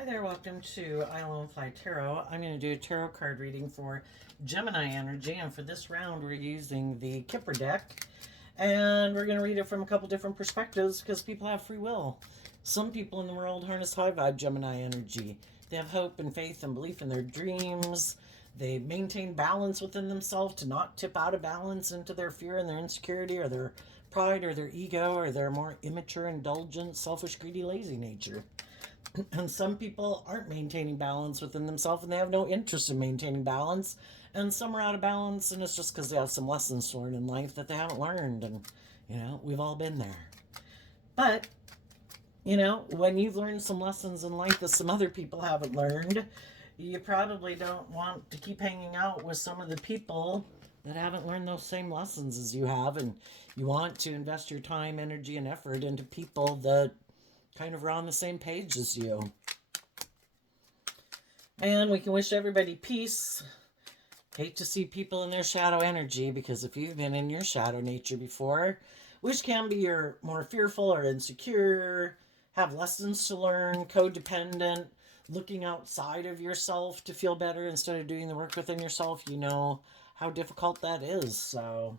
Hi there, welcome to I Alone Fly Tarot. I'm going to do a tarot card reading for Gemini energy, and for this round we're using the Kipper deck, and we're going to read it from a couple different perspectives because people have free will. Some people in the world harness high vibe Gemini energy. They have hope and faith and belief in their dreams. They maintain balance within themselves to not tip out of balance into their fear and their insecurity or their pride or their ego or their more immature, indulgent, selfish, greedy, lazy nature. And some people aren't maintaining balance within themselves and they have no interest in maintaining balance. And some are out of balance and it's just because they have some lessons to learn in life that they haven't learned. And, we've all been there. But, when you've learned some lessons in life that some other people haven't learned, you probably don't want to keep hanging out with some of the people that haven't learned those same lessons as you have. And you want to invest your time, energy, and effort into people that kind of are on the same page as you. And we can wish everybody peace. Hate to see people in their shadow energy, because if you've been in your shadow nature before, which can be you're more fearful or insecure, have lessons to learn, codependent, looking outside of yourself to feel better instead of doing the work within yourself, you know how difficult that is. So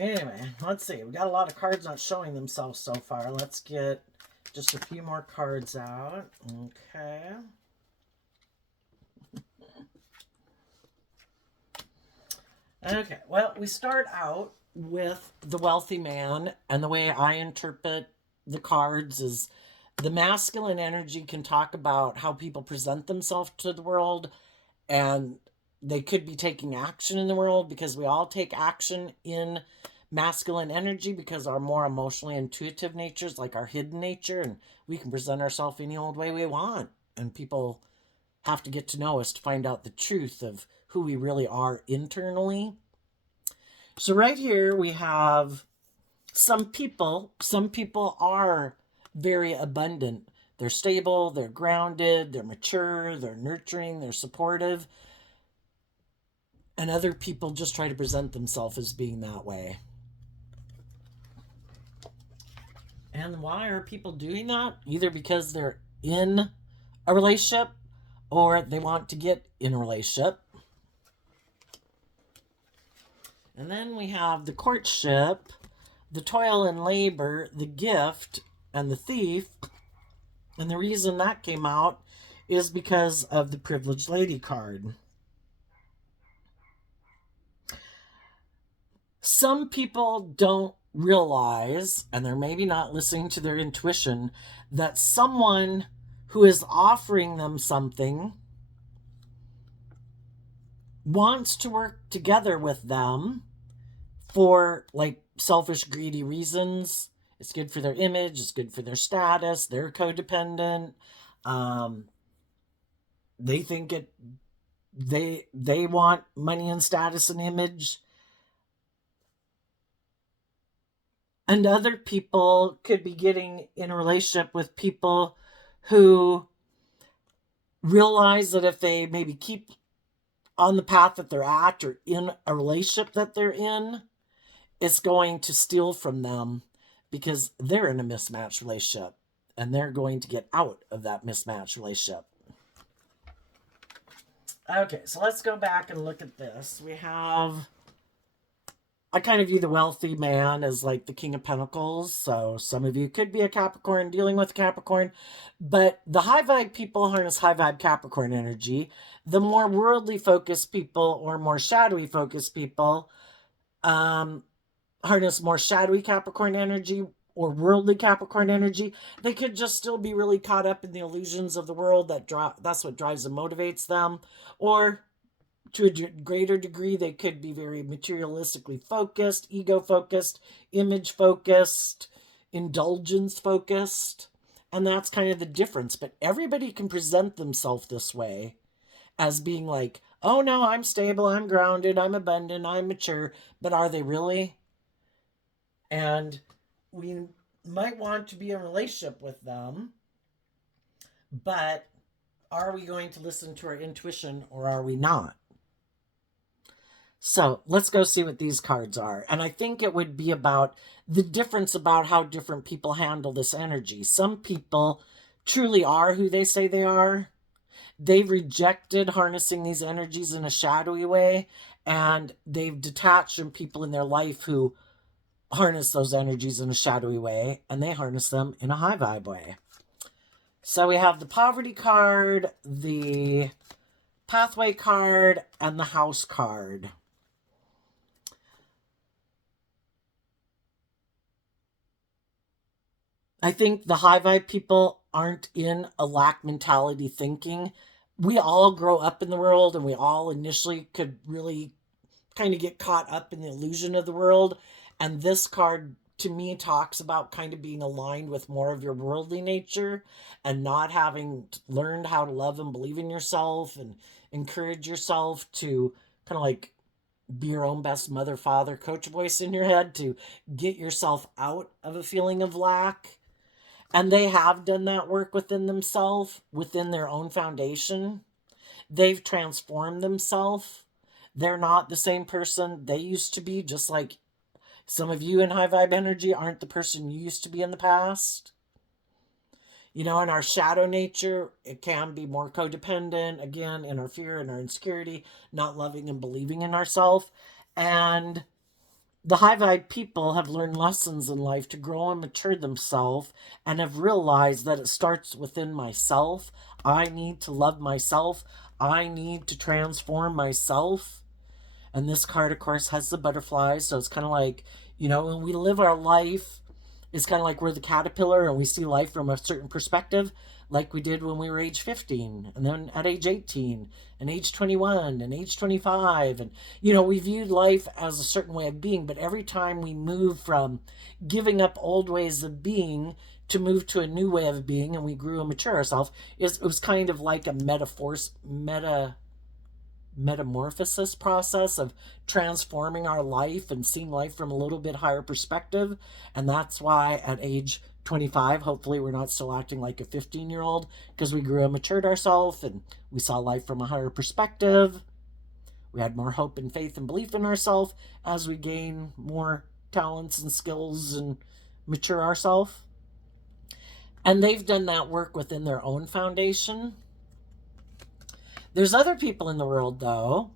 anyway, let's see. We got a lot of cards not showing themselves so far. Let's get just a few more cards out. Okay. Okay, well, we start out with the wealthy man, and the way I interpret the cards is the masculine energy can talk about how people present themselves to the world, and they could be taking action in the world, because we all take action in masculine energy because our more emotionally intuitive natures, like our hidden nature, and we can present ourselves any old way we want, and people have to get to know us to find out the truth of who we really are internally. So right here we have some people are very abundant. They're stable, they're grounded, they're mature, they're nurturing, they're supportive. And other people just try to present themselves as being that way. And why are people doing that? Either because they're in a relationship or they want to get in a relationship. And then we have the courtship, the toil and labor, the gift, and the thief. And the reason that came out is because of the privileged lady card. Some people don't realize, and they're maybe not listening to their intuition, that someone who is offering them something wants to work together with them for like selfish, greedy reasons. It's good for their image, it's good for their status, they're codependent. They think they want money and status and image. And other people could be getting in a relationship with people who realize that if they maybe keep on the path that they're at or in a relationship that they're in, it's going to steal from them because they're in a mismatched relationship and they're going to get out of that mismatched relationship. Okay, so let's go back and look at this. I kind of view the wealthy man as like the King of Pentacles. So some of you could be a Capricorn dealing with Capricorn. But the high vibe people harness high vibe Capricorn energy. The more worldly focused people or more shadowy focused people harness more shadowy Capricorn energy or worldly Capricorn energy. They could just still be really caught up in the illusions of the world. That's what drives and motivates them. Or to a greater degree, they could be very materialistically focused, ego focused, image focused, indulgence focused. And that's kind of the difference. But everybody can present themselves this way as being like, oh no, I'm stable, I'm grounded, I'm abundant, I'm mature. But are they really? And we might want to be in a relationship with them, but are we going to listen to our intuition or are we not? So let's go see what these cards are. And I think it would be about the difference about how different people handle this energy. Some people truly are who they say they are. They've rejected harnessing these energies in a shadowy way, and they've detached from people in their life who harness those energies in a shadowy way, and they harness them in a high vibe way. So we have the poverty card, the pathway card, and the house card. I think the high vibe people aren't in a lack mentality thinking. We all grow up in the world, and we all initially could really kind of get caught up in the illusion of the world. And this card to me talks about kind of being aligned with more of your worldly nature and not having learned how to love and believe in yourself and encourage yourself to kind of like be your own best mother, father, coach voice in your head to get yourself out of a feeling of lack. And they have done that work within themselves, within their own foundation. They've transformed themselves. They're not the same person they used to be, just like some of you in high vibe energy aren't the person you used to be in the past. You know, in our shadow nature, it can be more codependent, again, in our fear and our insecurity, not loving and believing in ourselves. And the high vibe people have learned lessons in life to grow and mature themselves and have realized that it starts within myself. I need to love myself. I need to transform myself. And this card, of course, has the butterflies. So it's kind of like, you know, when we live our life, it's kind of like we're the caterpillar and we see life from a certain perspective, like we did when we were age 15, and then at age 18, and age 21, and age 25. And, you know, we viewed life as a certain way of being, but every time we move from giving up old ways of being to move to a new way of being, and we grew and mature ourselves, it was kind of like a metamorphosis process of transforming our life and seeing life from a little bit higher perspective. And that's why at age 25, hopefully we're not still acting like a 15-year-old, because we grew and matured ourselves and we saw life from a higher perspective. We had more hope and faith and belief in ourselves as we gain more talents and skills and mature ourselves. And they've done that work within their own foundation. There's other people in the world, though,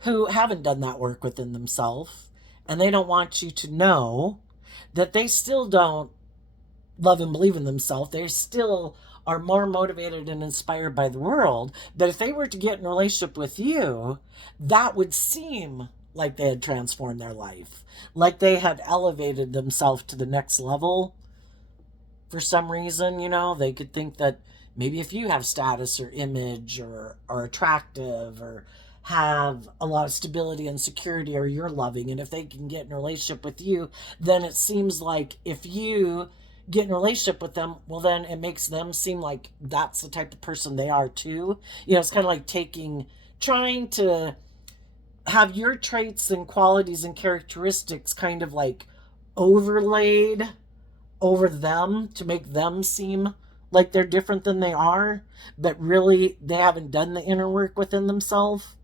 who haven't done that work within themselves, and they don't want you to know that they still don't love and believe in themselves. They still are more motivated and inspired by the world. But if they were to get in a relationship with you, that would seem like they had transformed their life, like they had elevated themselves to the next level. For some reason, you know, they could think that maybe if you have status or image or are attractive or have a lot of stability and security, or you're loving, and if they can get in a relationship with you, then it seems like if you get in a relationship with them, well, then it makes them seem like that's the type of person they are too. You know, it's kind of like trying to have your traits and qualities and characteristics kind of like overlaid over them to make them seem like they're different than they are, but really they haven't done the inner work within themselves.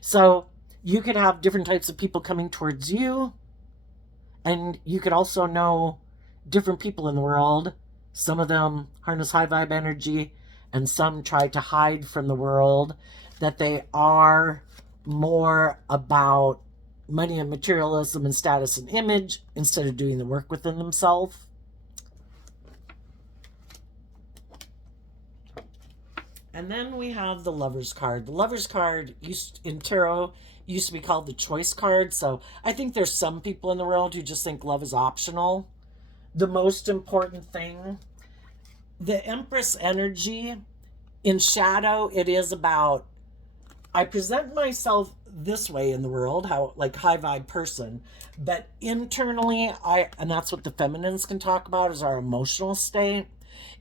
So you could have different types of people coming towards you, and you could also know different people in the world. Some of them harness high vibe energy, and some try to hide from the world that they are more about money and materialism and status and image instead of doing the work within themselves. And then we have the Lover's card. The Lover's card in tarot used to be called the Choice card. So I think there's some people in the world who just think love is optional. The most important thing, the Empress energy in shadow, it is about, I present myself this way in the world, how like high vibe person, but internally and that's what the feminines can talk about, is our emotional state.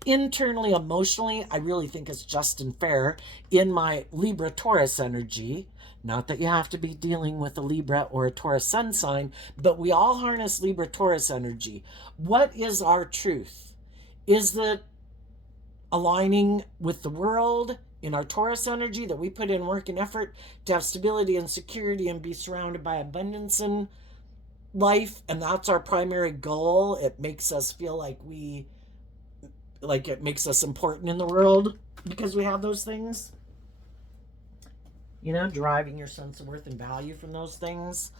Internally, emotionally, I really think it's just and fair in my Libra Taurus energy. Not that you have to be dealing with a Libra or a Taurus sun sign, but we all harness Libra Taurus energy. What is our truth? Is that aligning with the world in our Taurus energy, that we put in work and effort to have stability and security and be surrounded by abundance in life, and that's our primary goal? It makes us feel like we like it makes us important in the world because we have those things. You know, deriving your sense of worth and value from those things.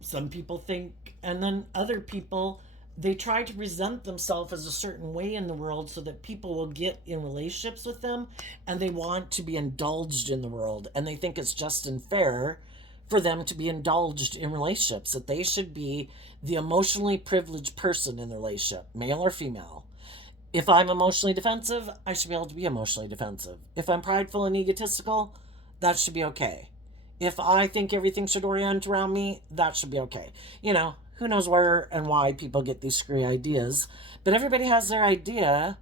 Some people think, and then other people, they try to present themselves as a certain way in the world so that people will get in relationships with them, and they want to be indulged in the world, and they think it's just and fair for them to be indulged in relationships, that they should be the emotionally privileged person in the relationship, male or female. If I'm emotionally defensive, I should be able to be emotionally defensive. If I'm prideful and egotistical, that should be okay. If I think everything should orient around me, that should be okay. You know, who knows where and why people get these screwy ideas, but everybody has their idea,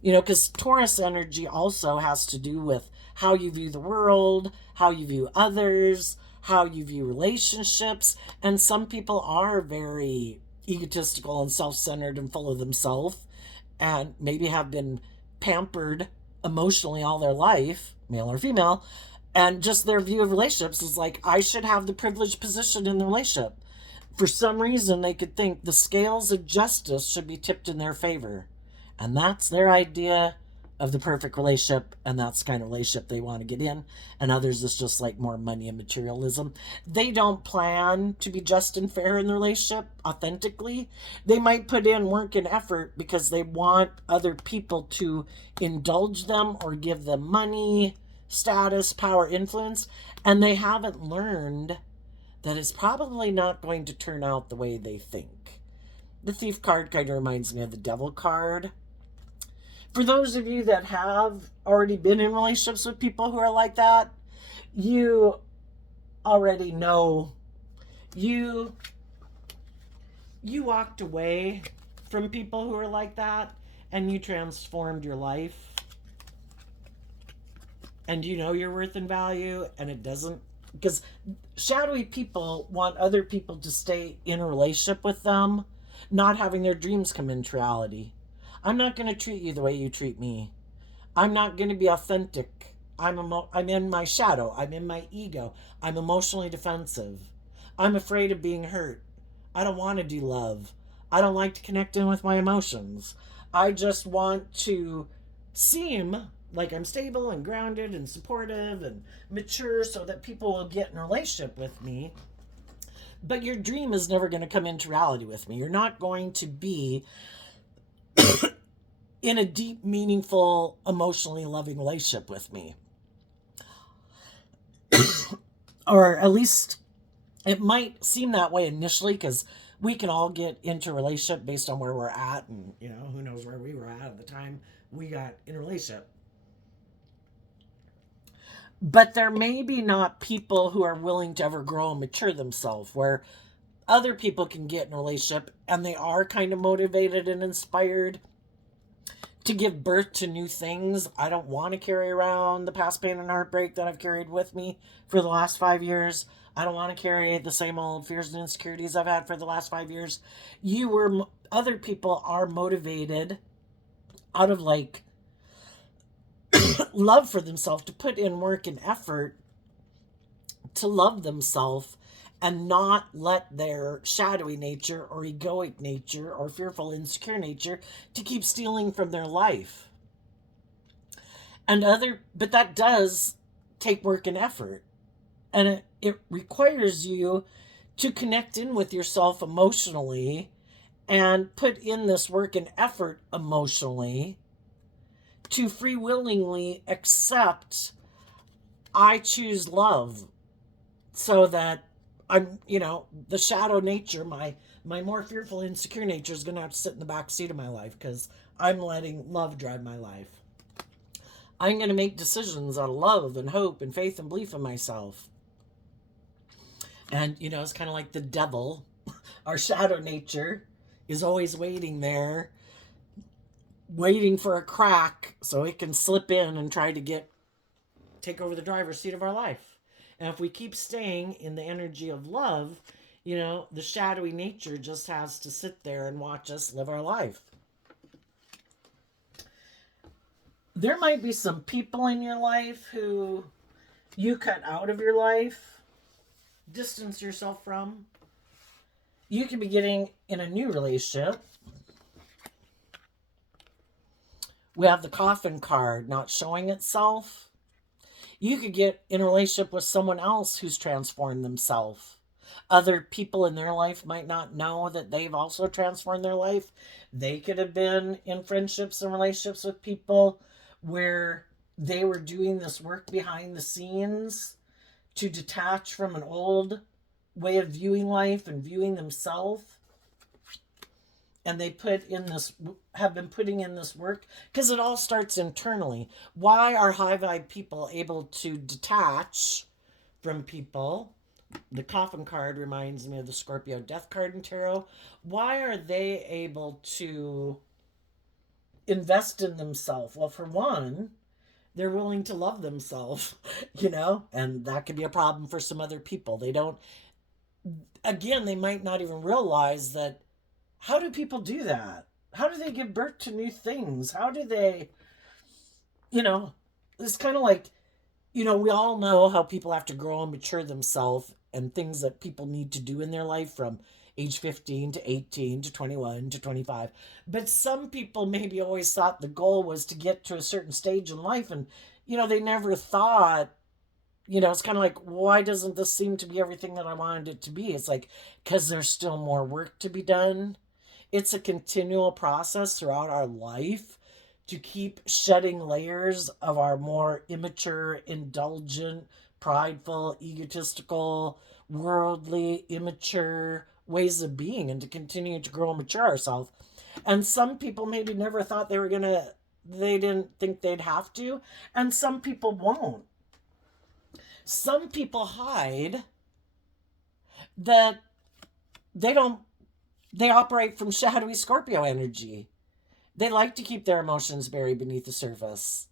you know, because Taurus energy also has to do with how you view the world, how you view others, how you view relationships. And some people are very egotistical and self centered and full of themselves, and maybe have been pampered emotionally all their life, male or female, and just their view of relationships is like, I should have the privileged position in the relationship. For some reason, they could think the scales of justice should be tipped in their favor. And that's their idea of the perfect relationship, and that's the kind of relationship they want to get in. And others is just like more money and materialism. They don't plan to be just and fair in the relationship authentically. They might put in work and effort because they want other people to indulge them or give them money, status, power, influence, and they haven't learned that it's probably not going to turn out the way they think. The Thief card kind of reminds me of the Devil card. For those of you that have already been in relationships with people who are like that, you already know you walked away from people who are like that, and you transformed your life, and you know your worth and value, and it doesn't, because shadowy people want other people to stay in a relationship with them, not having their dreams come into reality. I'm not going to treat you the way you treat me. I'm not going to be authentic. I'm in my shadow. I'm in my ego. I'm emotionally defensive. I'm afraid of being hurt. I don't want to do love. I don't like to connect in with my emotions. I just want to seem like I'm stable and grounded and supportive and mature so that people will get in a relationship with me. But your dream is never going to come into reality with me. You're not going to be in a deep, meaningful, emotionally loving relationship with me. Or at least it might seem that way initially, because we can all get into a relationship based on where we're at, and you know, who knows where we were at the time we got in a relationship. But there may be not people who are willing to ever grow and mature themselves, where other people can get in a relationship and they are kind of motivated and inspired to give birth to new things. I don't want to carry around the past pain and heartbreak that I've carried with me for the last 5 years. I don't want to carry the same old fears and insecurities I've had for the last 5 years. Other people are motivated out of like love for themselves to put in work and effort to love themselves and not let their shadowy nature or egoic nature or fearful, insecure nature to keep stealing from their life. But that does take work and effort. And it requires you to connect in with yourself emotionally and put in this work and effort emotionally to free willingly accept, I choose love, so that I'm, the shadow nature, my more fearful, insecure nature is going to have to sit in the back seat of my life because I'm letting love drive my life. I'm going to make decisions out of love and hope and faith and belief in myself. And, it's kind of like the devil. Our shadow nature is always waiting there, waiting for a crack so it can slip in and try to take over the driver's seat of our life. And if we keep staying in the energy of love, the shadowy nature just has to sit there and watch us live our life. There might be some people in your life who you cut out of your life, distance yourself from. You could be getting in a new relationship. We have the coffin card not showing itself. You could get in a relationship with someone else who's transformed themselves. Other people in their life might not know that they've also transformed their life. They could have been in friendships and relationships with people where they were doing this work behind the scenes to detach from an old way of viewing life and viewing themselves. And they have been putting in this work because it all starts internally. Why are high vibe people able to detach from people? The coffin card reminds me of the Scorpio death card in tarot. Why are they able to invest in themselves? Well, for one, they're willing to love themselves, and that could be a problem for some other people. They don't, again, they might not even realize that. How do people do that? How do they give birth to new things? How do they, it's kind of like, we all know how people have to grow and mature themselves and things that people need to do in their life from age 15 to 18 to 21 to 25. But some people maybe always thought the goal was to get to a certain stage in life. And, they never thought, it's kind of like, why doesn't this seem to be everything that I wanted it to be? It's like, because there's still more work to be done. It's a continual process throughout our life to keep shedding layers of our more immature, indulgent, prideful, egotistical, worldly, immature ways of being, and to continue to grow and mature ourselves. And some people maybe never thought they didn't think they'd have to, and some people won't. Some people hide that they operate from shadowy Scorpio energy. They like to keep their emotions buried beneath the surface.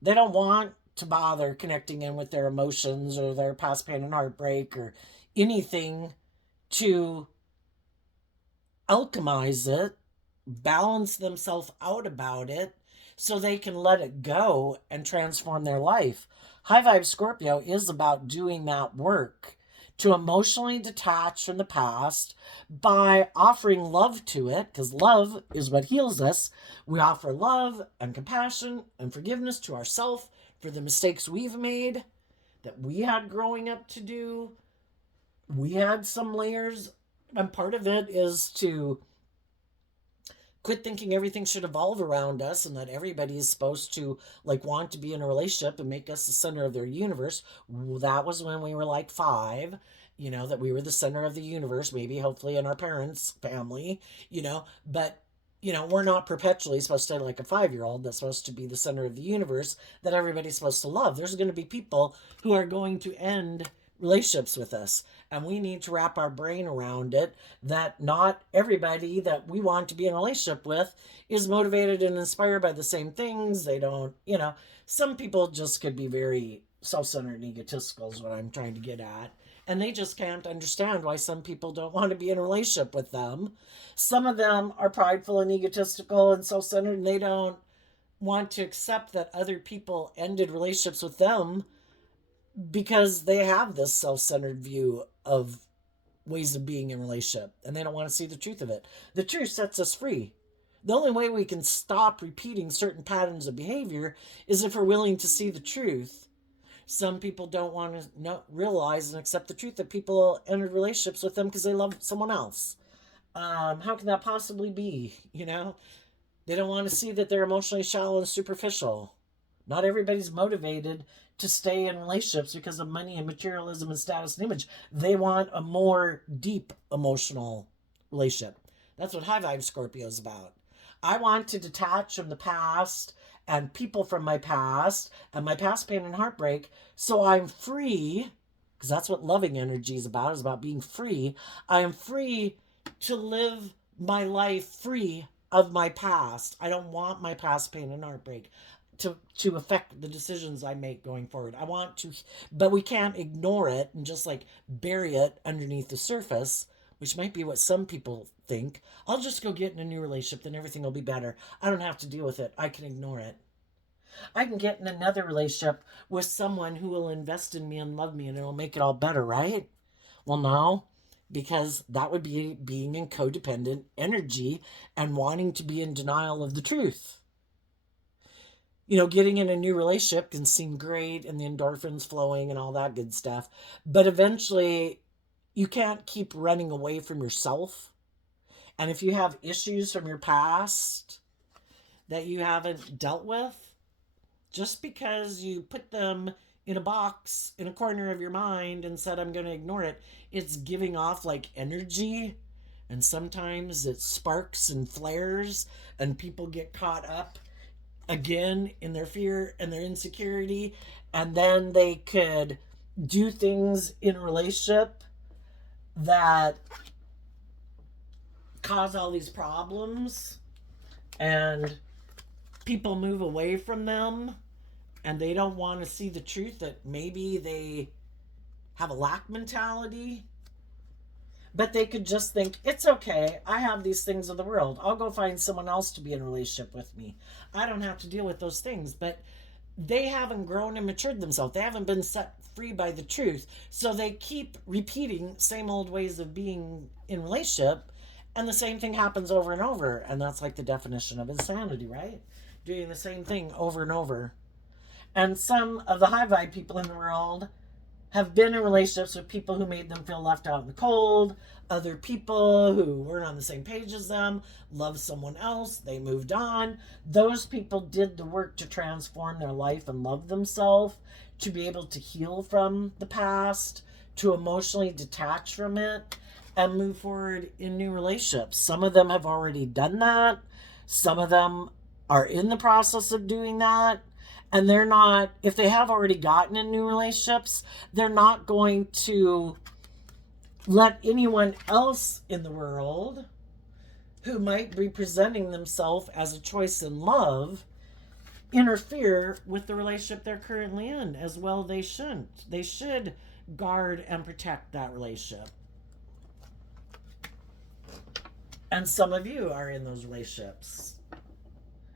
They don't want to bother connecting in with their emotions or their past pain and heartbreak or anything to alchemize it, balance themselves out about it so they can let it go and transform their life. High Vibe Scorpio is about doing that work to emotionally detach from the past by offering love to it, because love is what heals us. We offer love and compassion and forgiveness to ourselves for the mistakes we've made, that we had growing up to do. We had some layers, and part of it is to quit thinking everything should evolve around us and that everybody is supposed to want to be in a relationship and make us the center of their universe. That was when we were like 5, that we were the center of the universe, maybe hopefully in our parents' family, but we're not perpetually supposed to, like a 5-year-old that's supposed to be the center of the universe that everybody's supposed to love. There's going to be people who are going to end relationships with us, and we need to wrap our brain around it that not everybody that we want to be in a relationship with is motivated and inspired by the same things. They don't, some people just could be very self-centered and egotistical is what I'm trying to get at, and they just can't understand why some people don't want to be in a relationship with them. Some of them are prideful and egotistical and self-centered, and they don't want to accept that other people ended relationships with them because they have this self-centered view of ways of being in a relationship, and they don't want to see the truth of it. The truth sets us free. The only way we can stop repeating certain patterns of behavior is if we're willing to see the truth. Some people don't want to realize and accept the truth that people entered relationships with them because they love someone else. How can that possibly be? They don't want to see that they're emotionally shallow and superficial. Not everybody's motivated to stay in relationships because of money and materialism and status and image. They want a more deep emotional relationship. That's what High Vibe Scorpio is about. I want to detach from the past and people from my past and my past pain and heartbreak so I'm free, because that's what loving energy is about being free. I am free to live my life free of my past. I don't want my past pain and heartbreak to affect the decisions I make going forward. I want to, but we can't ignore it and just bury it underneath the surface, which might be what some people think. I'll just go get in a new relationship, then everything will be better. I don't have to deal with it. I can ignore it. I can get in another relationship with someone who will invest in me and love me, and it'll make it all better, right? Well, no, because that would be being in codependent energy and wanting to be in denial of the truth. getting in a new relationship can seem great and the endorphins flowing and all that good stuff. But eventually, you can't keep running away from yourself. And if you have issues from your past that you haven't dealt with, just because you put them in a box in a corner of your mind and said, I'm going to ignore it, it's giving off like energy. And sometimes it sparks and flares, and people get caught up again in their fear and their insecurity. And then they could do things in a relationship that cause all these problems, and people move away from them, and they don't want to see the truth that maybe they have a lack mentality. But they could just think, it's okay, I have these things of the world, I'll go find someone else to be in a relationship with me, I don't have to deal with those things. But they haven't grown and matured themselves, they haven't been set free by the truth, so they keep repeating same old ways of being in relationship, and the same thing happens over and over. And that's like the definition of insanity, right? Doing the same thing over and over. And some of the high vibe people in the world have been in relationships with people who made them feel left out in the cold, other people who weren't on the same page as them, loved someone else, they moved on. Those people did the work to transform their life and love themselves, to be able to heal from the past, to emotionally detach from it, and move forward in new relationships. Some of them have already done that. Some of them are in the process of doing that. And they're not, if they have already gotten in new relationships, they're not going to let anyone else in the world who might be presenting themselves as a choice in love interfere with the relationship they're currently in. As well, they shouldn't. They should guard and protect that relationship. And some of you are in those relationships.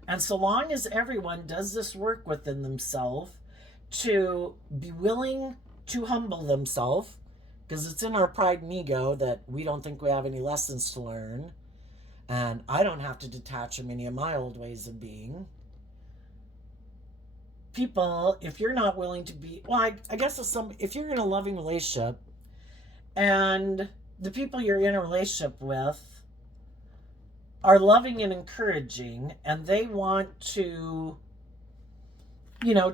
And so long as everyone does this work within themselves to be willing to humble themselves, because it's in our pride and ego that we don't think we have any lessons to learn, and I don't have to detach from any of my old ways of being. People, if you're not willing to be, well, I guess if you're in a loving relationship and the people you're in a relationship with are loving and encouraging, and they want to,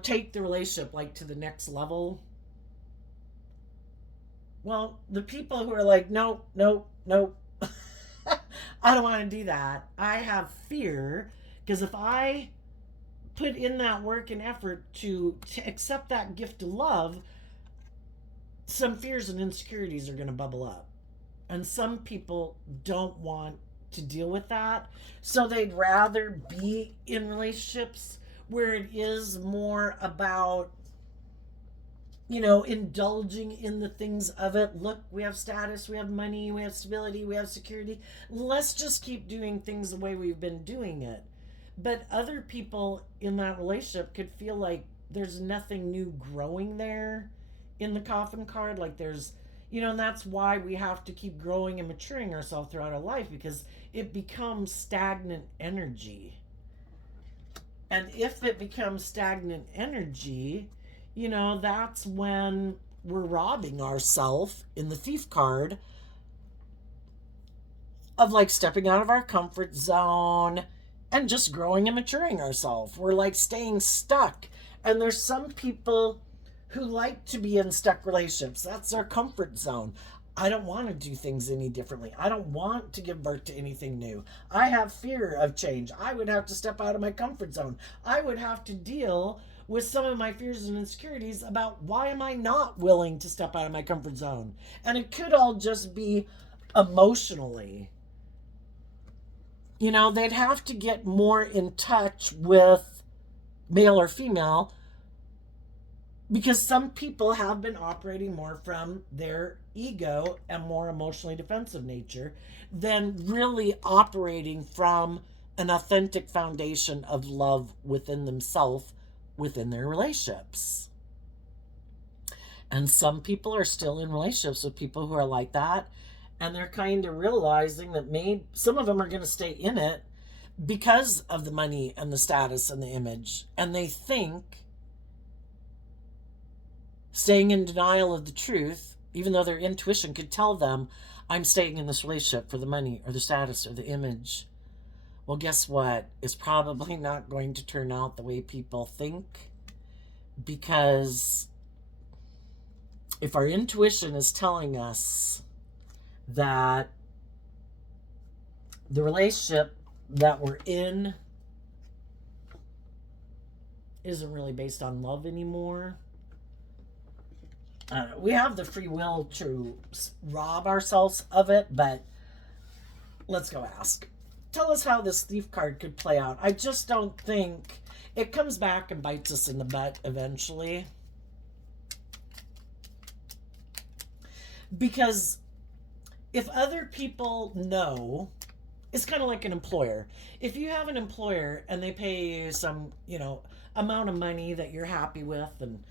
take the relationship like to the next level. Well, the people who are like, nope, I don't want to do that. I have fear, because if I put in that work and effort to accept that gift of love, some fears and insecurities are going to bubble up. And some people don't want to deal with that, so they'd rather be in relationships where it is more about indulging in the things of it. Look, we have status, we have money, we have stability, we have security, let's just keep doing things the way we've been doing it. But other people in that relationship could feel like there's nothing new growing there in the coffin card, like there's and that's why we have to keep growing and maturing ourselves throughout our life, because it becomes stagnant energy. And if it becomes stagnant energy, that's when we're robbing ourselves in the thief card of like stepping out of our comfort zone and just growing and maturing ourselves. We're like staying stuck. And there's some people who like to be in stuck relationships. That's their comfort zone. I don't want to do things any differently. I don't want to give birth to anything new. I have fear of change. I would have to step out of my comfort zone. I would have to deal with some of my fears and insecurities about why am I not willing to step out of my comfort zone. And it could all just be emotionally. They'd have to get more in touch with male or female, because some people have been operating more from their ego and more emotionally defensive nature than really operating from an authentic foundation of love within themselves, within their relationships. And some people are still in relationships with people who are like that, and they're kind of realizing that maybe some of them are going to stay in it, because of the money and the status and the image. And they think staying in denial of the truth, even though their intuition could tell them, I'm staying in this relationship for the money or the status or the image. Well, guess what? It's probably not going to turn out the way people think, because if our intuition is telling us that the relationship that we're in isn't really based on love anymore, we have the free will to rob ourselves of it, but let's go ask. Tell us how this thief card could play out. I just don't think it comes back and bites us in the butt eventually. Because if other people know, it's kind of like an employer. If you have an employer and they pay you some, amount of money that you're happy with, and,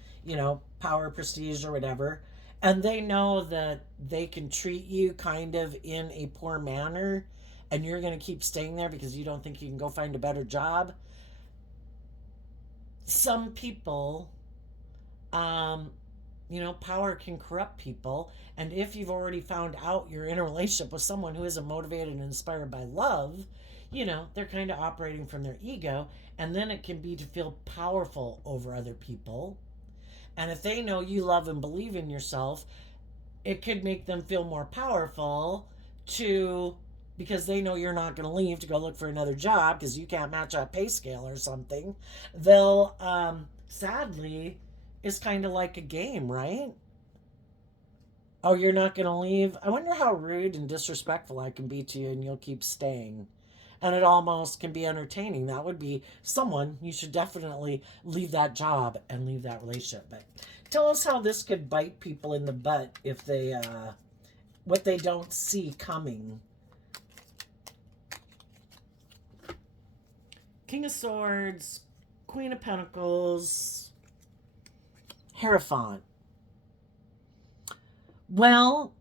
power, prestige, or whatever, and they know that they can treat you kind of in a poor manner, and you're going to keep staying there because you don't think you can go find a better job. Some people, power can corrupt people. And if you've already found out you're in a relationship with someone who isn't motivated and inspired by love, they're kind of operating from their ego. And then it can be to feel powerful over other people. And if they know you love and believe in yourself, it could make them feel more powerful because they know you're not going to leave to go look for another job because you can't match that pay scale or something. They'll, sadly, it's kind of like a game, right? Oh, you're not going to leave? I wonder how rude and disrespectful I can be to you and you'll keep staying. And it almost can be entertaining. That would be someone you should definitely leave that job and leave that relationship. But tell us how this could bite people in the butt if they, what they don't see coming. King of Swords, Queen of Pentacles, Hierophant. Well,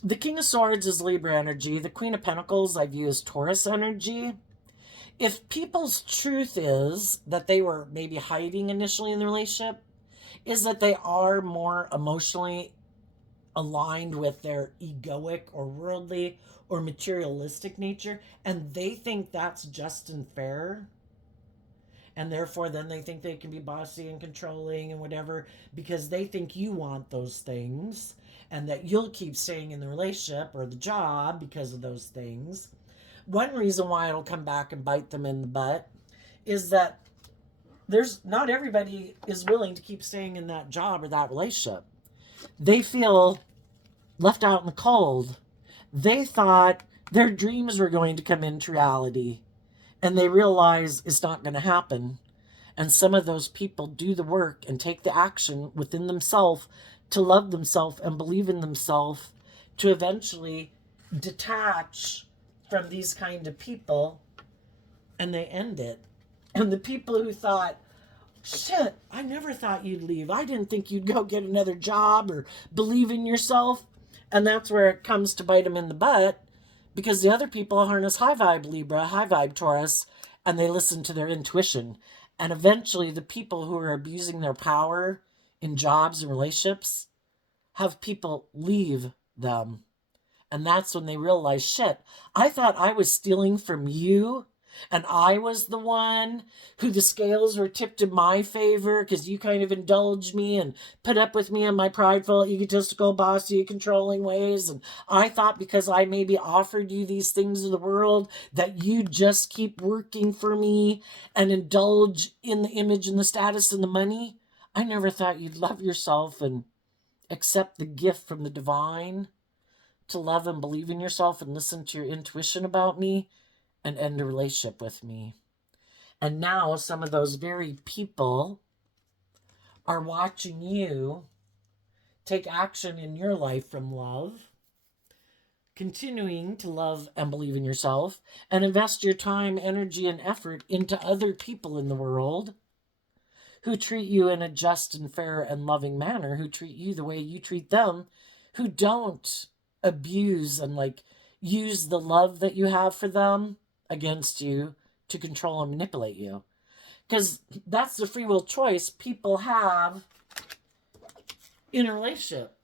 the King of Swords is Libra energy. The Queen of Pentacles I view as Taurus energy. If people's truth is that they were maybe hiding initially in the relationship, is that they are more emotionally aligned with their egoic or worldly or materialistic nature, and they think that's just and fair. And therefore, then they think they can be bossy and controlling and whatever because they think you want those things and that you'll keep staying in the relationship or the job because of those things. One reason why it'll come back and bite them in the butt is that not everybody is willing to keep staying in that job or that relationship. They feel left out in the cold. They thought their dreams were going to come into reality, and they realize it's not going to happen. And some of those people do the work and take the action within themselves to love themselves and believe in themselves to eventually detach from these kind of people, and they end it. And the people who thought, shit, I never thought you'd leave. I didn't think you'd go get another job or believe in yourself. And that's where it comes to bite them in the butt, because the other people harness high vibe Libra, high vibe Taurus, and they listen to their intuition. And eventually the people who are abusing their power in jobs and relationships have people leave them. And that's when they realize, shit, I thought I was stealing from you, and I was the one who the scales were tipped in my favor because you kind of indulged me and put up with me in my prideful, egotistical, bossy, controlling ways. And I thought because I maybe offered you these things of the world that you just keep working for me and indulge in the image and the status and the money. I never thought you'd love yourself and accept the gift from the divine to love and believe in yourself and listen to your intuition about me and end a relationship with me. And now some of those very people are watching you take action in your life from love, continuing to love and believe in yourself, and invest your time, energy, and effort into other people in the world who treat you in a just and fair and loving manner, who treat you the way you treat them, who don't abuse and use the love that you have for them against you to control and manipulate you. Because that's the free will choice people have in a relationship.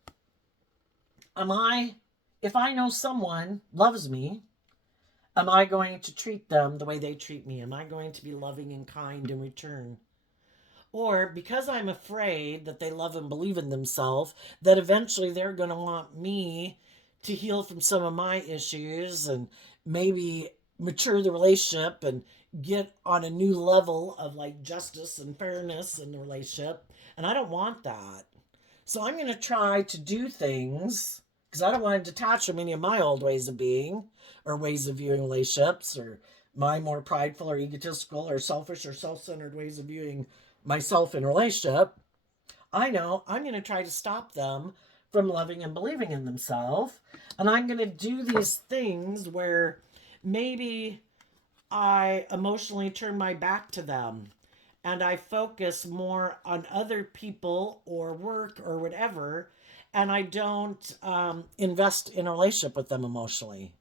If I know someone loves me, am I going to treat them the way they treat me? Am I going to be loving and kind in return? Or because I'm afraid that they love and believe in themselves, that eventually they're going to want me to heal from some of my issues and maybe mature the relationship and get on a new level of like justice and fairness in the relationship. And I don't want that. So I'm going to try to do things because I don't want to detach from any of my old ways of being or ways of viewing relationships or my more prideful or egotistical or selfish or self-centered ways of viewing myself in a relationship. I know I'm going to try to stop them from loving and believing in themselves. And I'm going to do these things where maybe I emotionally turn my back to them and I focus more on other people or work or whatever, and I don't invest in a relationship with them emotionally.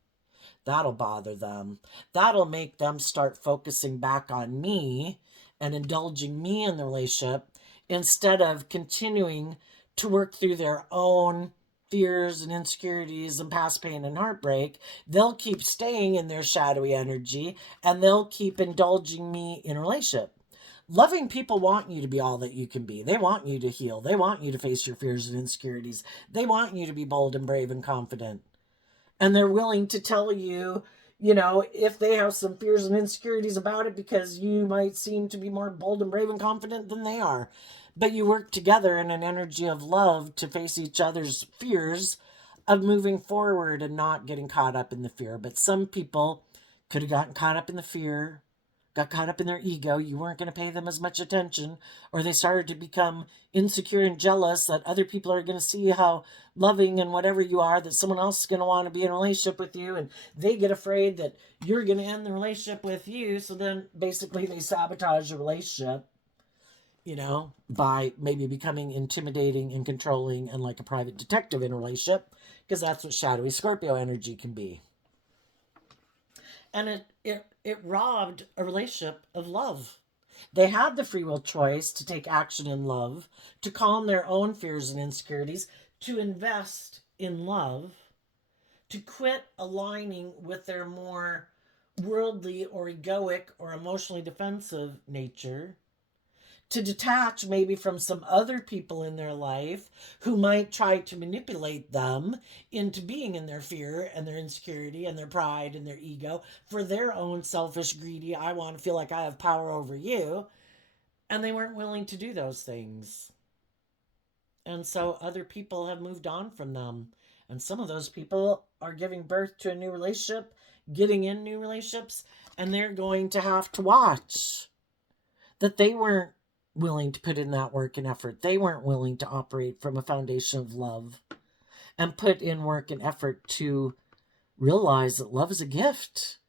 That'll bother them. That'll make them start focusing back on me and indulging me in the relationship instead of continuing to work through their own fears and insecurities and past pain and heartbreak. They'll keep staying in their shadowy energy and they'll keep indulging me in a relationship. Loving people want you to be all that you can be. They want you to heal. They want you to face your fears and insecurities. They want you to be bold and brave and confident. And they're willing to tell you, if they have some fears and insecurities about it because you might seem to be more bold and brave and confident than they are. But you work together in an energy of love to face each other's fears of moving forward and not getting caught up in the fear. But some people could have gotten caught up in the fear, got caught up in their ego. You weren't going to pay them as much attention, or they started to become insecure and jealous that other people are going to see how loving and whatever you are, that someone else is going to want to be in a relationship with you, and they get afraid that you're going to end the relationship with you. So then basically they sabotage the relationship, by maybe becoming intimidating and controlling and like a private detective in a relationship, because that's what shadowy Scorpio energy can be. And it robbed a relationship of love. They had the free will choice to take action in love, to calm their own fears and insecurities, to invest in love, to quit aligning with their more worldly or egoic or emotionally defensive nature, to detach maybe from some other people in their life who might try to manipulate them into being in their fear and their insecurity and their pride and their ego for their own selfish, greedy, I want to feel like I have power over you. And they weren't willing to do those things. And so other people have moved on from them. And some of those people are giving birth to a new relationship, getting in new relationships, and they're going to have to watch that they weren't willing to put in that work and effort. They weren't willing to operate from a foundation of love and put in work and effort to realize that love is a gift.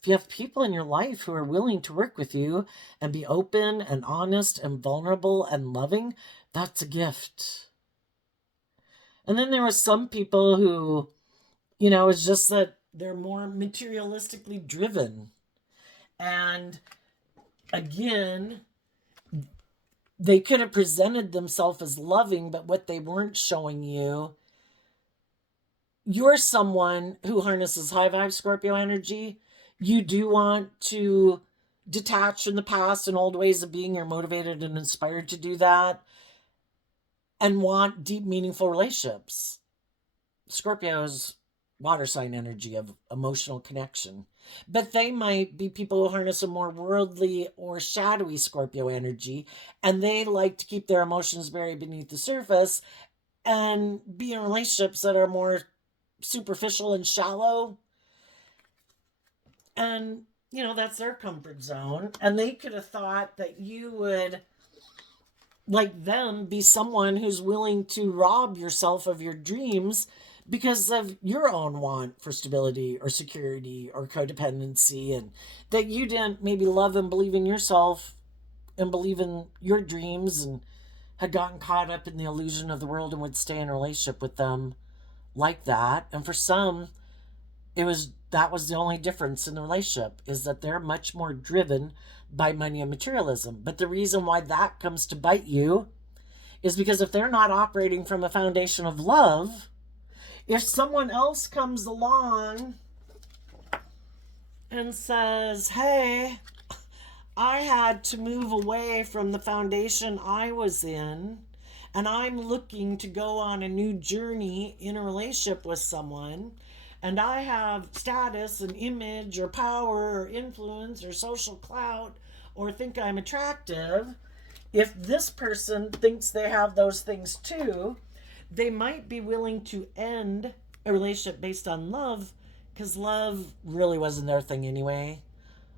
If you have people in your life who are willing to work with you and be open and honest and vulnerable and loving, that's a gift. And then there are some people who, it's just that they're more materialistically driven. And again, they could have presented themselves as loving, but what they weren't showing you, you're someone who harnesses high vibe Scorpio energy. You do want to detach from the past and old ways of being. You're motivated and inspired to do that and want deep, meaningful relationships. Scorpio's water sign energy of emotional connection. But they might be people who harness a more worldly or shadowy Scorpio energy, and they like to keep their emotions buried beneath the surface and be in relationships that are more superficial and shallow. And, that's their comfort zone. And they could have thought that you would, like them, be someone who's willing to rob yourself of your dreams because of your own want for stability or security or codependency, and that you didn't maybe love and believe in yourself and believe in your dreams and had gotten caught up in the illusion of the world and would stay in a relationship with them like that. And for some, That was the only difference in the relationship, is that they're much more driven by money and materialism. But the reason why that comes to bite you is because if they're not operating from a foundation of love, if someone else comes along and says, hey, I had to move away from the foundation I was in, and I'm looking to go on a new journey in a relationship with someone, and I have status and image or power or influence or social clout or think I'm attractive, if this person thinks they have those things too, they might be willing to end a relationship based on love, because love really wasn't their thing anyway,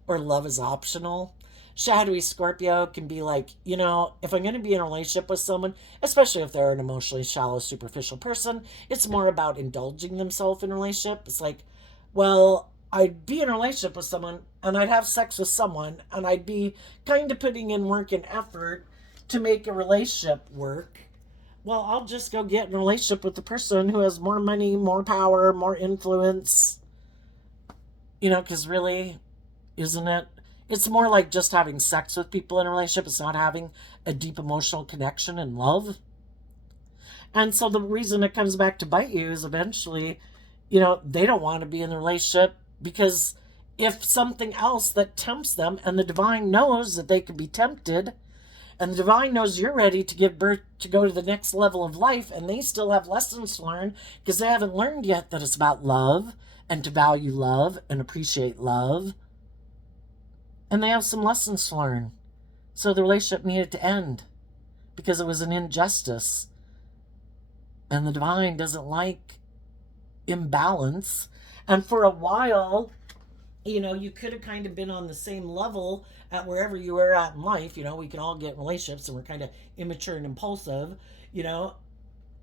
or love is optional. Shadowy Scorpio can be like, if I'm going to be in a relationship with someone, especially if they're an emotionally shallow, superficial person, it's more about indulging themselves in a relationship. It's like, well, I'd be in a relationship with someone and I'd have sex with someone and I'd be kind of putting in work and effort to make a relationship work. Well, I'll just go get in a relationship with the person who has more money, more power, more influence. Because really, isn't it? It's more like just having sex with people in a relationship. It's not having a deep emotional connection and love. And so the reason it comes back to bite you is eventually, they don't want to be in the relationship, because if something else that tempts them, and the divine knows that they can be tempted, and the divine knows you're ready to give birth to go to the next level of life, and they still have lessons to learn because they haven't learned yet that it's about love and to value love and appreciate love. And they have some lessons to learn. So the relationship needed to end because it was an injustice. And the divine doesn't like imbalance. And for a while, you could have kind of been on the same level at wherever you were at in life. We can all get in relationships and we're kind of immature and impulsive,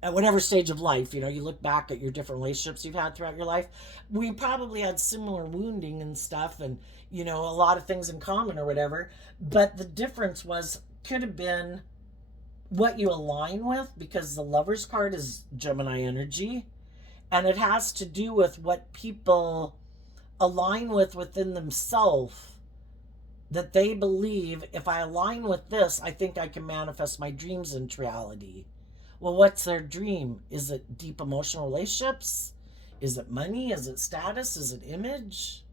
at whatever stage of life. You look back at your different relationships you've had throughout your life. We probably had similar wounding and stuff, and a lot of things in common or whatever, but the difference could have been what you align with, because the Lover's card is Gemini energy, and it has to do with what people align with within themselves, that they believe, if I align with this, I think I can manifest my dreams into reality. Well, what's their dream? Is it deep emotional relationships? Is it money? Is it status? Is it image?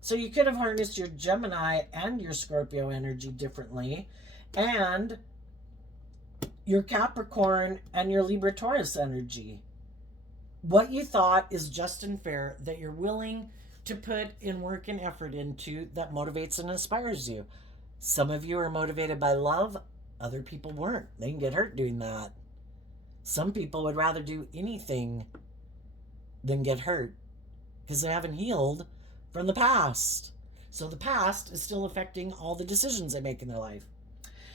So you could have harnessed your Gemini and your Scorpio energy differently, and your Capricorn and your Libra Taurus energy. What you thought is just and fair, that you're willing to put in work and effort into, that motivates and inspires you. Some of you are motivated by love. Other people weren't. They can get hurt doing that. Some people would rather do anything than get hurt because they haven't healed from the past. So the past is still affecting all the decisions they make in their life.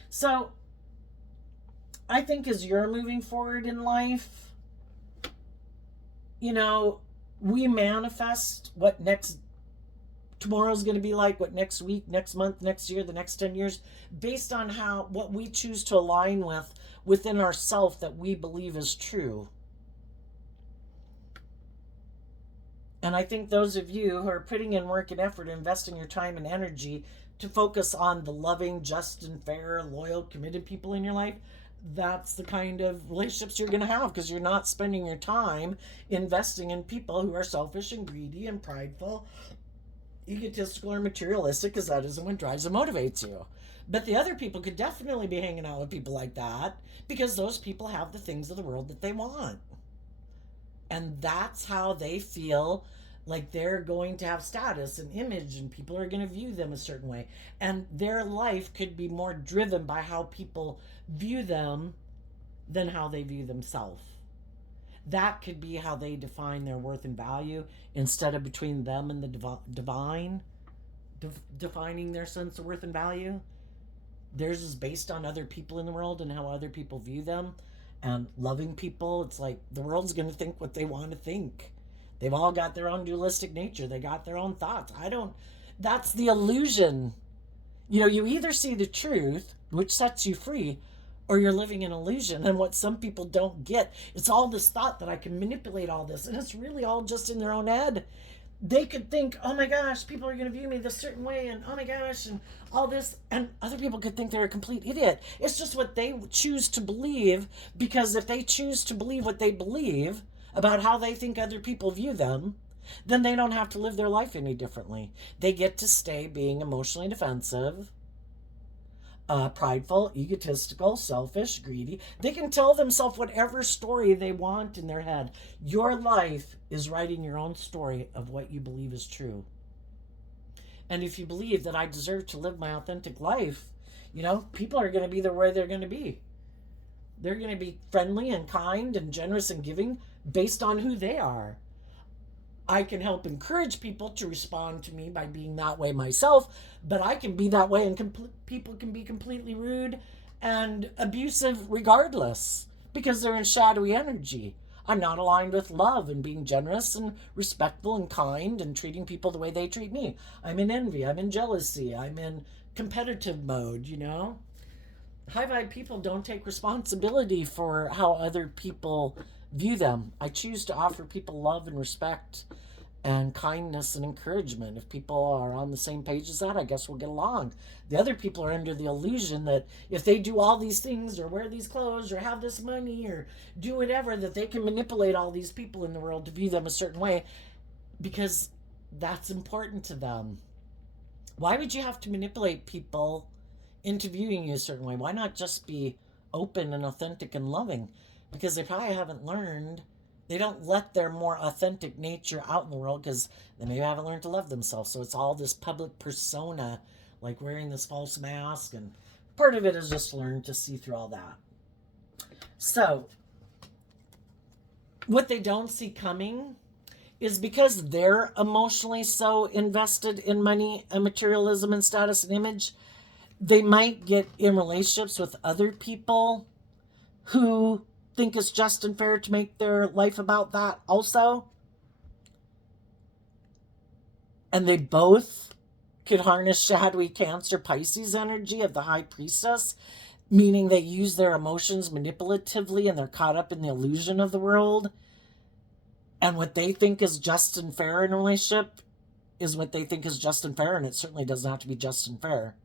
So I think as you're moving forward in life, we manifest what tomorrow's going to be like, what next week, next month, next year, the next 10 years, based on what we choose to align with within ourself that we believe is true. And I think those of you who are putting in work and effort, investing your time and energy to focus on the loving, just and fair, loyal, committed people in your life, that's the kind of relationships you're going to have, because you're not spending your time investing in people who are selfish and greedy and prideful, egotistical, or materialistic, because that isn't what drives and motivates you. But the other people could definitely be hanging out with people like that, because those people have the things of the world that they want. And that's how they feel like they're going to have status and image, and people are going to view them a certain way. And their life could be more driven by how people view them than how they view themselves. That could be how they define their worth and value, instead of between them and the divine defining their sense of worth and value. Theirs is based on other people in the world and how other people view them. And loving people, it's like the world's going to think what they want to think. They've all got their own dualistic nature. They got their own thoughts. That's the illusion. You either see the truth, which sets you free, or you're living in illusion. And what some people don't get, it's all this thought that I can manipulate all this, and it's really all just in their own head. They could think, oh my gosh, people are going to view me this certain way, and oh my gosh, and all this, and other people could think they're a complete idiot. It's just what they choose to believe, because if they choose to believe what they believe about how they think other people view them, then they don't have to live their life any differently. They get to stay being emotionally defensive, prideful, egotistical, selfish, greedy. They can tell themselves whatever story they want in their head. Your life is writing your own story of what you believe is true. And if you believe that I deserve to live my authentic life, people are going to be the way they're going to be. They're going to be friendly and kind and generous and giving based on who they are. I can help encourage people to respond to me by being that way myself, but I can be that way, and people can be completely rude and abusive regardless, because they're in shadowy energy. I'm not aligned with love and being generous and respectful and kind and treating people the way they treat me. I'm in envy. I'm in jealousy. I'm in competitive mode, High vibe people don't take responsibility for how other people view them. I choose to offer people love and respect and kindness and encouragement. If people are on the same page as that, I guess we'll get along. The other people are under the illusion that if they do all these things or wear these clothes or have this money or do whatever, that they can manipulate all these people in the world to view them a certain way because that's important to them. Why would you have to manipulate people into viewing you a certain way? Why not just be open and authentic and loving? Because they probably haven't learned. They don't let their more authentic nature out in the world because they maybe haven't learned to love themselves. So it's all this public persona, like wearing this false mask. And part of it is just learn to see through all that. So what they don't see coming is because they're emotionally so invested in money and materialism and status and image, they might get in relationships with other people who think it's just and fair to make their life about that also. And they both could harness shadowy Cancer Pisces energy of the High Priestess, meaning they use their emotions manipulatively and they're caught up in the illusion of the world. And what they think is just and fair in a relationship is what they think is just and fair, and it certainly doesn't have to be just and fair.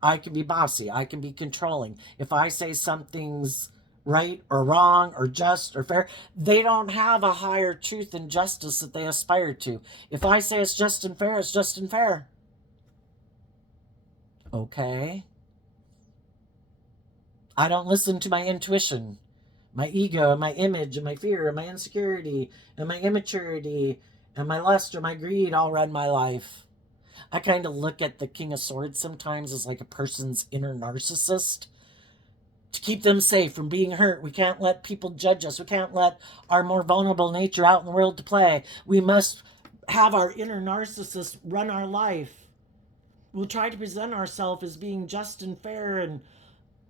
I can be bossy. I can be controlling. If I say something's right or wrong or just or fair, they don't have a higher truth and justice that they aspire to. If I say it's just and fair, it's just and fair. Okay. I don't listen to my intuition, my ego, and my image, and my fear, and my insecurity, and my immaturity, and my lust or my greed all run my life. I kind of look at the King of Swords sometimes as like a person's inner narcissist. To keep them safe from being hurt, we can't let people judge us. We can't let our more vulnerable nature out in the world to play. We must have our inner narcissist run our life. We'll try to present ourselves as being just and fair and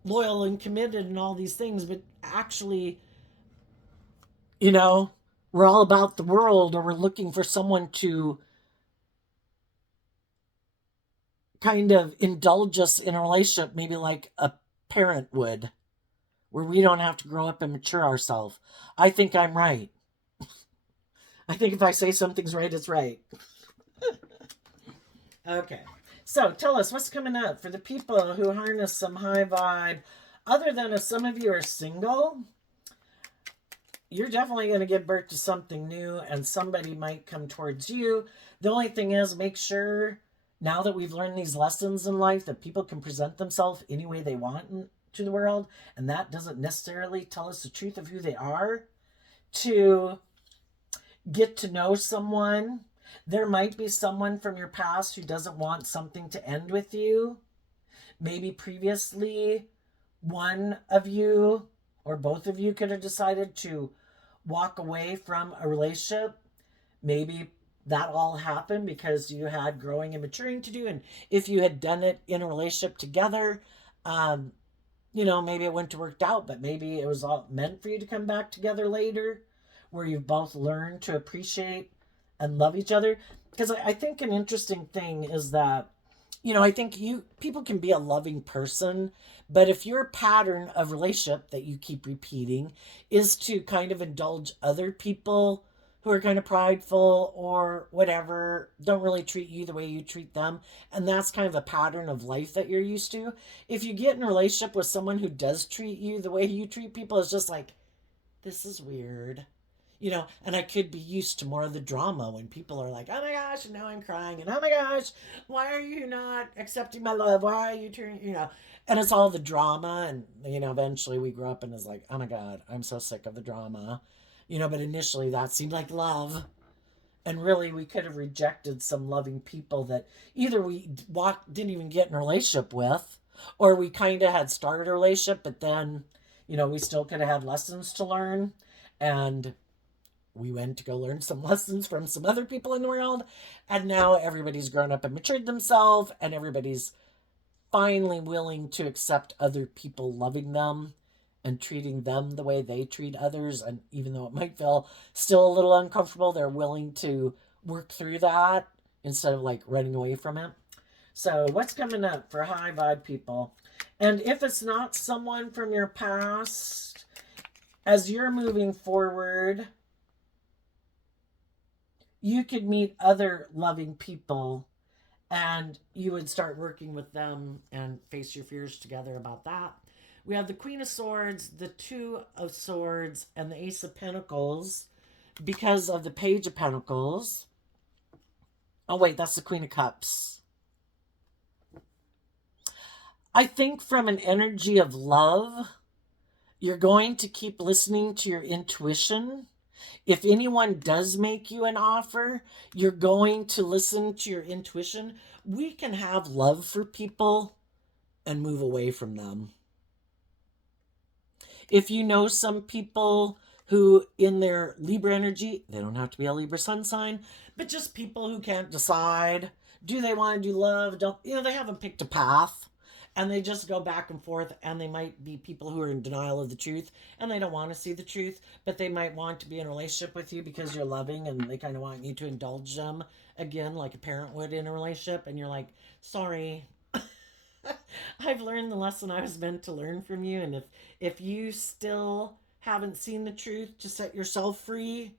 loyal and committed and all these things, but actually, we're all about the world, or we're looking for someone to kind of indulge us in a relationship, maybe like a parent would, where we don't have to grow up and mature ourselves. I think I'm right. I think if I say something's right, it's right. Okay. So tell us what's coming up for the people who harness some high vibe. Other than if some of you are single, you're definitely going to give birth to something new and somebody might come towards you. The only thing is, make sure now that we've learned these lessons in life that people can present themselves any way they want to the world, and that doesn't necessarily tell us the truth of who they are. To get to know someone, there might be someone from your past who doesn't want something to end with you. Maybe previously one of you or both of you could have decided to walk away from a relationship. Maybe that all happened because you had growing and maturing to do. And if you had done it in a relationship together, maybe it wouldn't have worked out, but maybe it was all meant for you to come back together later, where you've both learned to appreciate and love each other. Because I think an interesting thing is that, I think people can be a loving person, but if your pattern of relationship that you keep repeating is to kind of indulge other people who are kind of prideful or whatever, don't really treat you the way you treat them, and that's kind of a pattern of life that you're used to. If you get in a relationship with someone who does treat you the way you treat people, it's just like, this is weird. And I could be used to more of the drama when people are like, oh my gosh, and now I'm crying, and oh my gosh, why are you not accepting my love? Why are you turning. And it's all the drama. And, eventually we grew up and it's like, oh my God, I'm so sick of the drama. But initially that seemed like love. And really, we could have rejected some loving people that either we didn't even get in a relationship with, or we kind of had started a relationship, but then, we still could have had lessons to learn. And we went to go learn some lessons from some other people in the world. And now everybody's grown up and matured themselves, and everybody's finally willing to accept other people loving them and treating them the way they treat others. And even though it might feel still a little uncomfortable, they're willing to work through that instead of like running away from it. So what's coming up for high vibe people? And if it's not someone from your past, as you're moving forward, you could meet other loving people and you would start working with them and face your fears together about that. We have the Queen of Swords, the Two of Swords, and the Ace of Pentacles because of the Page of Pentacles. Oh, wait, that's the Queen of Cups. I think from an energy of love, you're going to keep listening to your intuition. If anyone does make you an offer, you're going to listen to your intuition. We can have love for people and move away from them. If you know some people who in their Libra energy, they don't have to be a Libra sun sign, but just people who can't decide, do they want to do love? Don't, they haven't picked a path. And they just go back and forth, and they might be people who are in denial of the truth, and they don't want to see the truth, but they might want to be in a relationship with you because you're loving, and they kind of want you to indulge them again, like a parent would in a relationship, and you're like, sorry, I've learned the lesson I was meant to learn from you, and if you still haven't seen the truth to set yourself free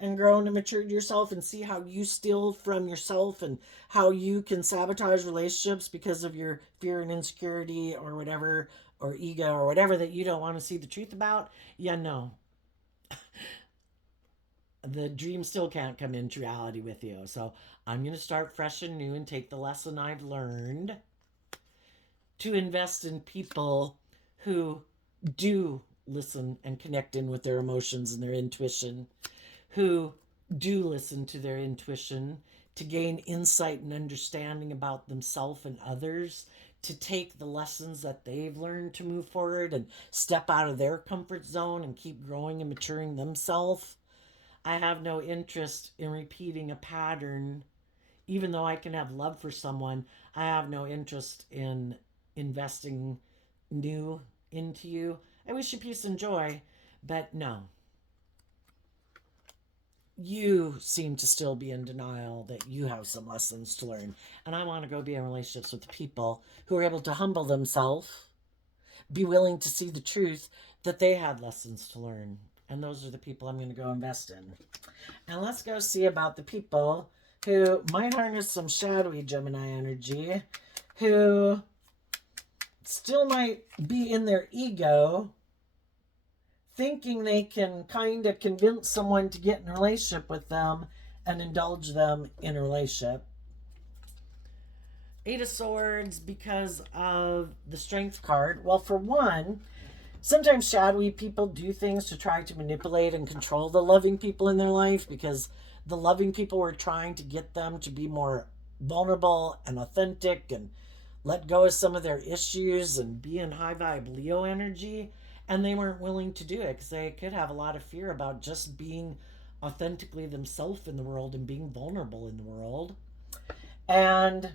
and grown and matured yourself and see how you steal from yourself and how you can sabotage relationships because of your fear and insecurity or whatever, or ego or whatever that you don't want to see the truth about, no. The dream still can't come into reality with you. So I'm going to start fresh and new and take the lesson I've learned to invest in people who do listen and connect in with their emotions and their intuition, who do listen to their intuition to gain insight and understanding about themselves and others, to take the lessons that they've learned to move forward and step out of their comfort zone and keep growing and maturing themselves. I have no interest in repeating a pattern. Even though I can have love for someone, I have no interest in investing new into you. I wish you peace and joy, but no. You seem to still be in denial that you have some lessons to learn. And I want to go be in relationships with people who are able to humble themselves, be willing to see the truth that they had lessons to learn. And those are the people I'm going to go invest in. And let's go see about the people who might harness some shadowy Gemini energy, who still might be in their ego, thinking they can kind of convince someone to get in a relationship with them and indulge them in a relationship. Eight of Swords because of the Strength card. Well, for one, sometimes shadowy people do things to try to manipulate and control the loving people in their life, because the loving people were trying to get them to be more vulnerable and authentic and let go of some of their issues and be in high vibe Leo energy. And they weren't willing to do it because they could have a lot of fear about just being authentically themselves in the world and being vulnerable in the world. And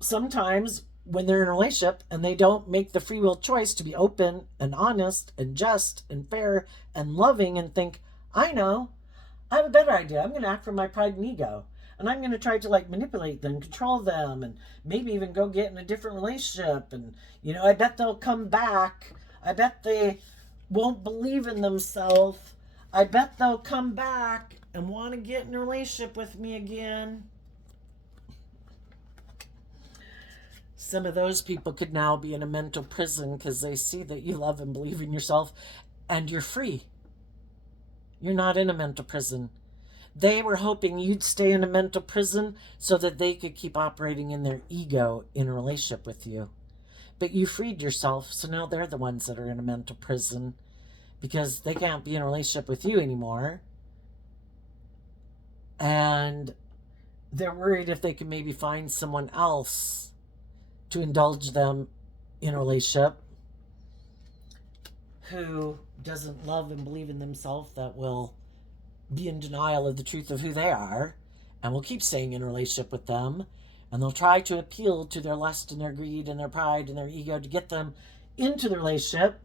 sometimes when they're in a relationship and they don't make the free will choice to be open and honest and just and fair and loving and think, I know, I have a better idea. I'm going to act from my pride and ego. and I'm going to try to like manipulate them, control them, and maybe even go get in a different relationship. And, you know, I bet they'll come back. I bet they won't believe in themselves. I bet they'll come back and want to get in a relationship with me again. Some of those people could now be in a mental prison because they see that you love and believe in yourself and you're free. You're not in a mental prison. They were hoping you'd stay in a mental prison so that they could keep operating in their ego in a relationship with you. But you freed yourself, so now they're the ones that are in a mental prison because they can't be in a relationship with you anymore. And they're worried if they can maybe find someone else to indulge them in a relationship who doesn't love and believe in themselves, that will be in denial of the truth of who they are and will keep staying in a relationship with them. And they'll try to appeal to their lust and their greed and their pride and their ego to get them into the relationship.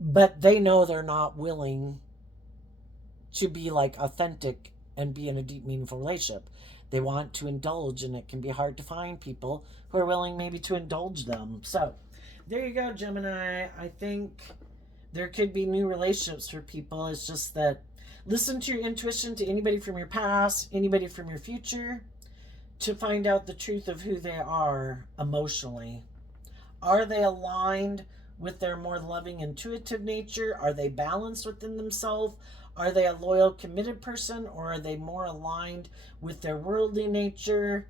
But they know they're not willing to be like authentic and be in a deep, meaningful relationship. They want to indulge, and it can be hard to find people who are willing maybe to indulge them. So there you go, Gemini. I think there could be new relationships for people. It's just that listen to your intuition, to anybody from your past, anybody from your future, to find out the truth of who they are emotionally. Are they aligned with their more loving, intuitive nature? Are they balanced within themselves? Are they a loyal, committed person, or are they more aligned with their worldly nature,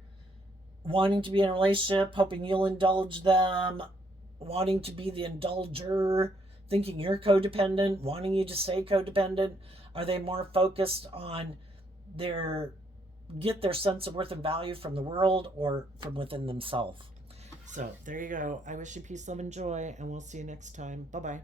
wanting to be in a relationship, hoping you'll indulge them, wanting to be the indulger, thinking you're codependent, wanting you to stay codependent? Are they more focused on get their sense of worth and value from the world or from within themselves? So there you go. I wish you peace, love, and joy, and we'll see you next time. Bye-bye.